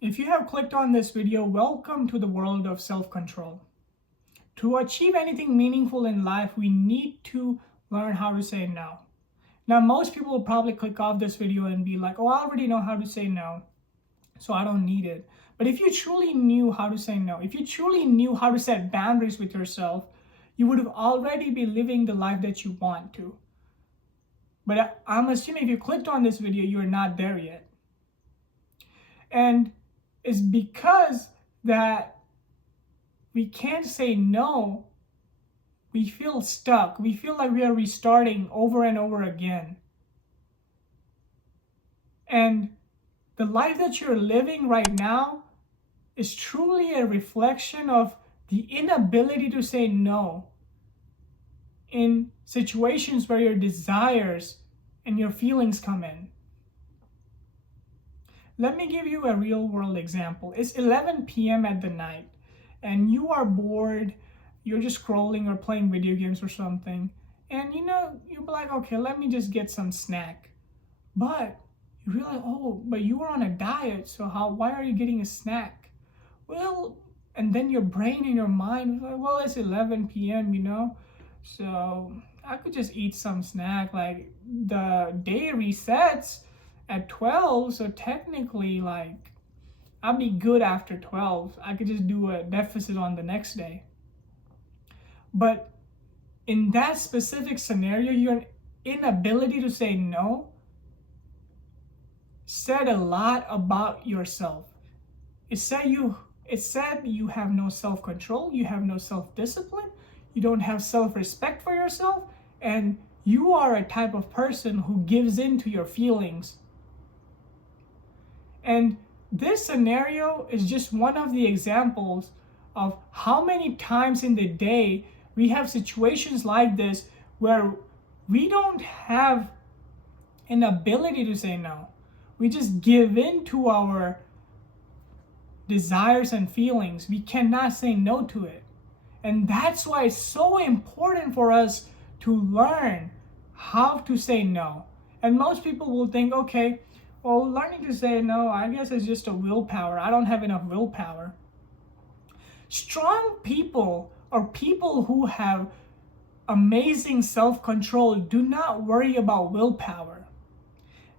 If you have clicked on this video, welcome to the world of self-control. To achieve anything meaningful in life, we need to learn how to say no. Now, most people will probably click off this video and be like, oh, I already know how to say no, so I don't need it. But if you truly knew how to say no, if you truly knew how to set boundaries with yourself, you would have already been living the life that you want to. But I'm assuming if you clicked on this video, you're not there yet. And it's because that we can't say no, we feel stuck. We feel like we are restarting over and over again. And the life that you're living right now is truly a reflection of the inability to say no in situations where your desires and your feelings come in. Let me give you a real world example. It's 11 p.m. at the night and you are bored, you're just scrolling or playing video games or something. And you're like, okay, let me just get some snack. But you realize, oh, but you are on a diet, so why are you getting a snack? Well, and then your brain and your mind is like, well, it's 11 p.m., so I could just eat some snack. Like the day resets at 12, so technically, like, I'll be good after 12. I could just do a deficit on the next day. But in that specific scenario, your inability to say no said a lot about yourself. It said you have no self-control, you have no self-discipline, you don't have self-respect for yourself, and you are a type of person who gives in to your feelings. And this scenario is just one of the examples of how many times in the day we have situations like this where we don't have an ability to say no. We just give in to our desires and feelings. We cannot say no to it. And that's why it's so important for us to learn how to say no. And most people will think, okay, well, learning to say no, I guess it's just a willpower. I don't have enough willpower. Strong people or people who have amazing self-control do not worry about willpower.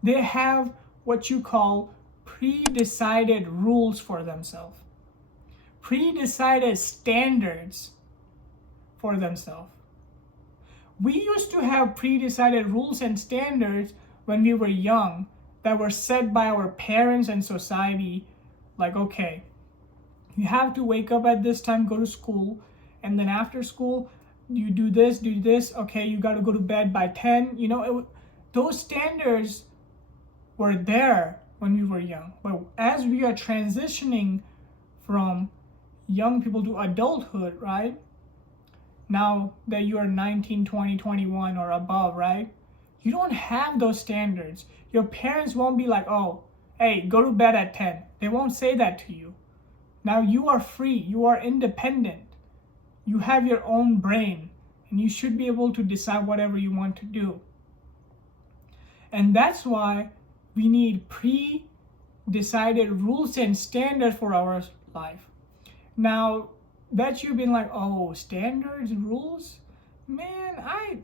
They have what you call pre-decided rules for themselves, pre-decided standards for themselves. We used to have pre-decided rules and standards when we were young that were set by our parents and society, like, okay, you have to wake up at this time, go to school, and then after school, you do this, okay, you got to go to bed by 10. Those standards were there when we were young. But as we are transitioning from young people to adulthood, right? Now that you are 19, 20, 21 or above, right? You don't have those standards. Your parents won't be like, oh, hey, go to bed at 10. They won't say that to you. Now you are free. You are independent. You have your own brain, and you should be able to decide whatever you want to do. And that's why we need pre-decided rules and standards for our life. Now that you've been like, oh, standards, rules, man, I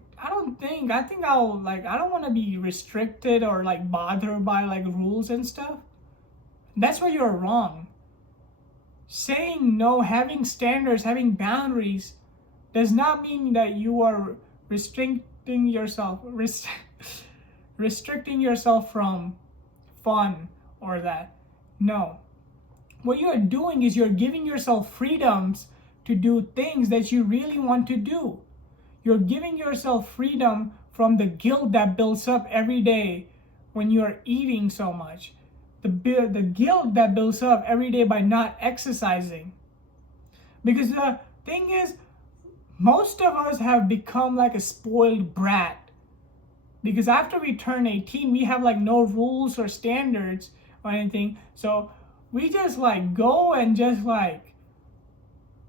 think I don't want to be restricted or like bothered by like rules and stuff. That's where you're wrong. Saying no, having standards, having boundaries does not mean that you are restricting yourself from fun or that. No. What you're doing is you're giving yourself freedoms to do things that you really want to do. You're giving yourself freedom from the guilt that builds up every day when you're eating so much. The guilt that builds up every day by not exercising. Because the thing is, most of us have become like a spoiled brat. Because after we turn 18, we have like no rules or standards or anything. So we just like go and just like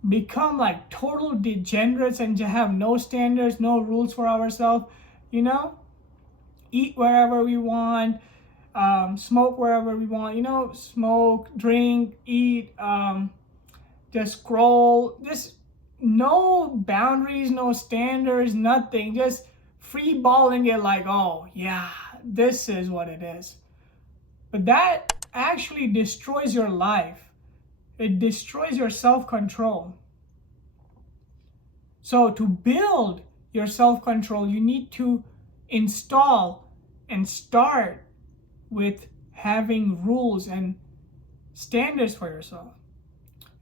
become like total degenerates and just have no standards, no rules for ourselves, eat wherever we want, smoke wherever we want, smoke, drink, eat, just scroll, just no boundaries, no standards, nothing, just free balling it like, oh yeah, this is what it is. But that actually destroys your life. It destroys your self-control. So to build your self-control, you need to install and start with having rules and standards for yourself.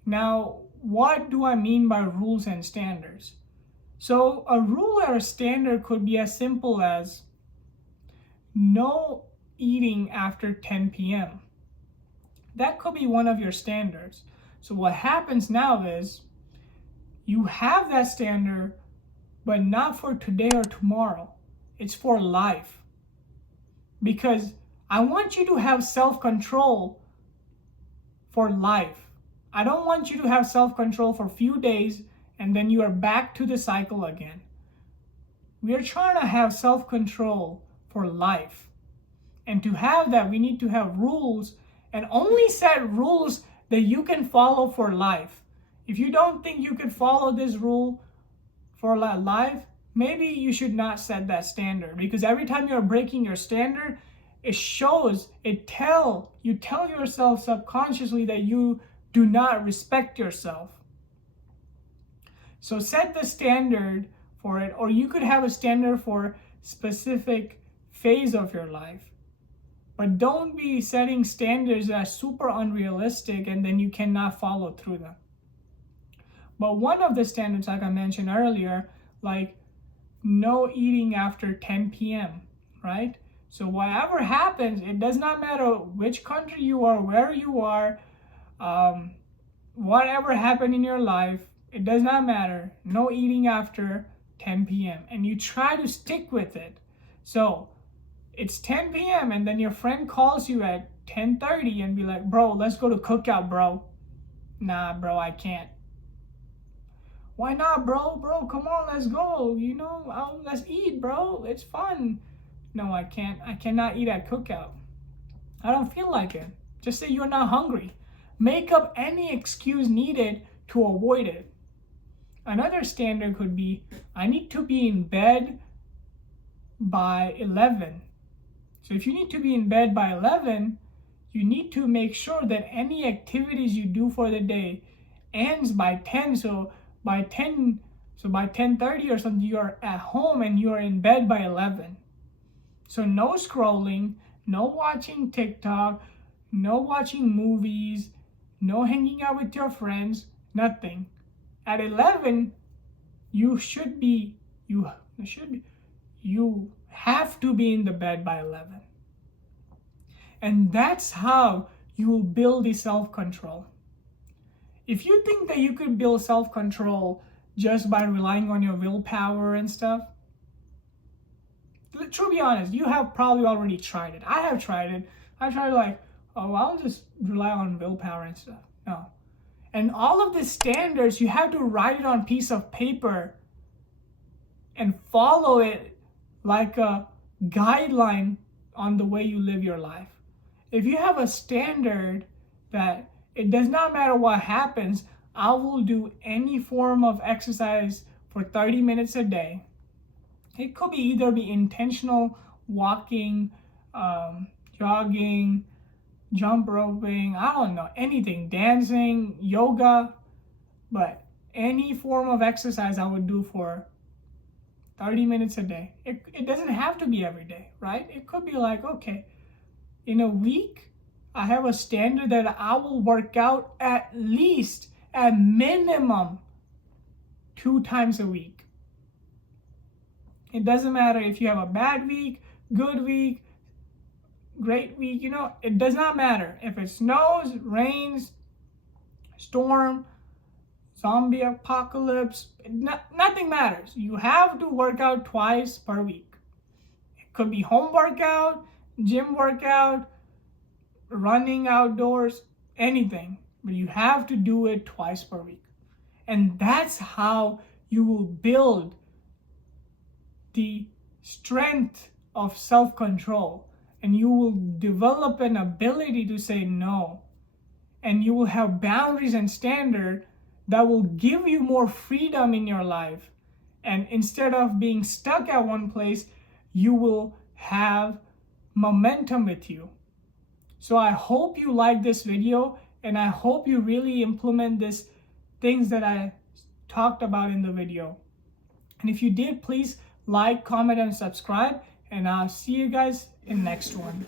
Now, what do I mean by rules and standards? So a rule or a standard could be as simple as no eating after 10 p.m. That could be one of your standards. So what happens now is you have that standard, but not for today or tomorrow. It's for life. Because I want you to have self-control for life. I don't want you to have self-control for a few days and then you are back to the cycle again. We are trying to have self-control for life. And to have that, we need to have rules, and only set rules that you can follow for life. If you don't think you could follow this rule for life, maybe you should not set that standard, because every time you're breaking your standard, you tell yourself subconsciously that you do not respect yourself. So set the standard for it, or you could have a standard for specific phase of your life. But don't be setting standards that are super unrealistic and then you cannot follow through them. But one of the standards, like I mentioned earlier, like no eating after 10 p.m., right? So whatever happens, it does not matter which country you are, where you are, whatever happened in your life, it does not matter. No eating after 10 p.m. And you try to stick with it. So it's 10 p.m. and then your friend calls you at 10:30 and be like, bro, let's go to cookout, bro. Nah, bro, I can't. Why not, bro? Bro, come on, let's go. Let's eat, bro. It's fun. No, I can't. I cannot eat at cookout. I don't feel like it. Just say you're not hungry. Make up any excuse needed to avoid it. Another standard could be, I need to be in bed by 11. So if you need to be in bed by 11, you need to make sure that any activities you do for the day ends by 10. So by 10:30 or something, you are at home and you are in bed by 11. So no scrolling, no watching TikTok, no watching movies, no hanging out with your friends, nothing. At 11, you have to be in the bed by 11. And that's how you will build the self-control. If you think that you could build self-control just by relying on your willpower and stuff, to be honest, you have probably already tried it. I have tried it. I tried like, I'll just rely on willpower and stuff. No. And all of the standards, you have to write it on a piece of paper and follow it like a guideline on the way you live your life. If you have a standard that it does not matter what happens, I will do any form of exercise for 30 minutes a day. It could be either be intentional walking, jogging, jump roping, I don't know, anything, dancing, yoga, but any form of exercise I would do for 30 minutes a day. It doesn't have to be every day, right? It could be like, okay, in a week, I have a standard that I will work out at minimum 2 times a week. It doesn't matter if you have a bad week, good week, great week, it does not matter. If it snows, rains, storm, zombie apocalypse, nothing matters. You have to work out twice per week. It could be home workout, gym workout, running outdoors, anything. But you have to do it twice per week. And that's how you will build the strength of self-control. and you will develop an ability to say no. And you will have boundaries and standards that will give you more freedom in your life. And instead of being stuck at one place, you will have momentum with you. So I hope you like this video, and I hope you really implement these things that I talked about in the video. And if you did, please like, comment, and subscribe, and I'll see you guys in next one.